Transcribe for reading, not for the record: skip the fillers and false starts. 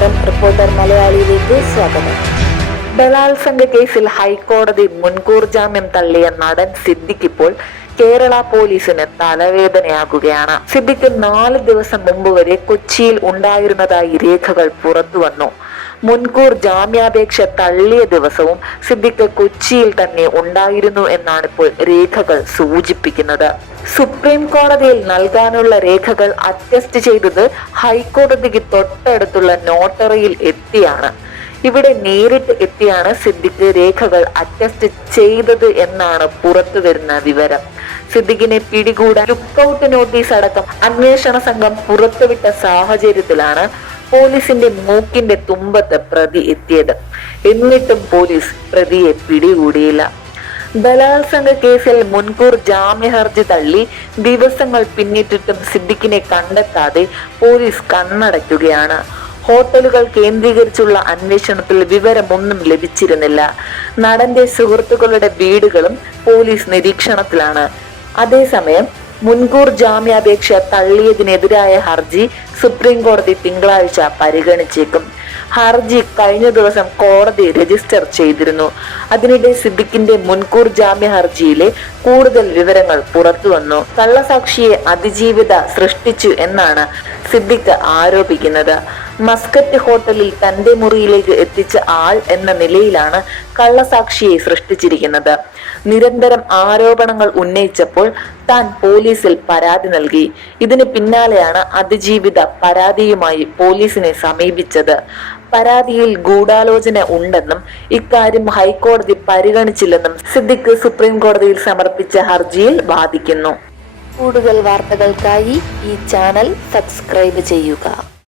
നമസ്കാരം, റിപ്പോർട്ടർ മലയാളിയിലേക്ക് സ്വാഗതം. ബലാത്സംഗ കേസിൽ ഹൈക്കോടതി മുൻകൂർ ജാമ്യം തള്ളിയ നടൻ സിദ്ദിഖ് ഇപ്പോൾ കേരള പോലീസിന് തലവേദനയാകുകയാണ്. സിദ്ദിഖ് 4 ദിവസം മുമ്പ് വരെ കൊച്ചിയിൽ ഉണ്ടായിരുന്നതായി രേഖകൾ പുറത്തുവന്നു. മുൻകൂർ ജാമ്യാപേക്ഷ തള്ളിയ ദിവസവും സിദ്ദിഖ് കൊച്ചിയിൽ തന്നെ ഉണ്ടായിരുന്നു എന്നാണ് ഇപ്പോൾ രേഖകൾ സൂചിപ്പിക്കുന്നത്. സുപ്രീം കോടതിയിൽ നൽകാനുള്ള രേഖകൾ അറ്റസ്റ്റ് ചെയ്തത് ഹൈക്കോടതിക്ക് തൊട്ടടുത്തുള്ള നോട്ടറിയിൽ എത്തിയാണ്. ഇവിടെ നേരിട്ട് എത്തിയാണ് സിദ്ദിഖ് രേഖകൾ അറ്റസ്റ്റ് ചെയ്തത് എന്നാണ് പുറത്തു വരുന്ന വിവരം. സിദ്ദിഖിനെ പിടികൂടാൻ ലുക്കൌട്ട് നോട്ടീസ് അടക്കം അന്വേഷണ സംഘം പുറത്തുവിട്ട സാഹചര്യത്തിലാണ് പോലീസിന്റെ മൂക്കിന്റെ തുമ്പത്ത് പ്രതി എത്തിയത്. എന്നിട്ടും പോലീസ് പ്രതിയെ പിടികൂടിയില്ല. ബലാത്സംഗ കേസിൽ മുൻകൂർ ജാമ്യ ഹർജി തള്ളി ദിവസങ്ങൾ പിന്നിട്ടിട്ടും സിദ്ദിഖിനെ കണ്ടെത്താതെ പോലീസ് കണ്ണടയ്ക്കുകയാണ്. ഹോട്ടലുകൾ കേന്ദ്രീകരിച്ചുള്ള അന്വേഷണത്തിൽ വിവരമൊന്നും ലഭിച്ചിരുന്നില്ല. നടന്റെ സുഹൃത്തുക്കളുടെ വീടുകളും പോലീസ് നിരീക്ഷണത്തിലാണ്. അതേസമയം മുൻകൂർ ജാമ്യാപേക്ഷ തള്ളിയതിനെതിരായ ഹർജി സുപ്രീം കോടതി തിങ്കളാഴ്ച പരിഗണിച്ചേക്കും. ഹർജി കഴിഞ്ഞ ദിവസം കോടതി രജിസ്റ്റർ ചെയ്തിരുന്നു. അതിനിടെ സിദ്ദിഖിന്റെ മുൻകൂർ ജാമ്യ ഹർജിയിലെ കൂടുതൽ വിവരങ്ങൾ പുറത്തുവന്നു. കള്ളസാക്ഷിയെ അതിജീവിത സൃഷ്ടിച്ചു എന്നാണ് സിദ്ദിഖ് ആരോപിക്കുന്നത്. മസ്കറ്റ് ഹോട്ടലിൽ തന്റെ മുറിയിലേക്ക് എത്തിച്ച ആൾ എന്ന നിലയിലാണ് കള്ളസാക്ഷിയെ സൃഷ്ടിച്ചിരിക്കുന്നത്. നിരന്തരം ആരോപണങ്ങൾ ഉന്നയിച്ചപ്പോൾ താൻ പോലീസിൽ പരാതി നൽകി. ഇതിന് പിന്നാലെയാണ് അതിജീവിത പരാതിയുമായി പോലീസിനെ സമീപിച്ചത്. പരാതിയിൽ ഗൂഢാലോചന ഉണ്ടെന്നും ഇക്കാര്യം ഹൈക്കോടതി പരിഗണിച്ചില്ലെന്നും സിദ്ദിഖ് സുപ്രീം കോടതിയിൽ സമർപ്പിച്ച ഹർജിയിൽ വാദിക്കുന്നു. കൂടുതൽ വാർത്തകൾക്കായി ഈ ചാനൽ സബ്സ്ക്രൈബ് ചെയ്യുക.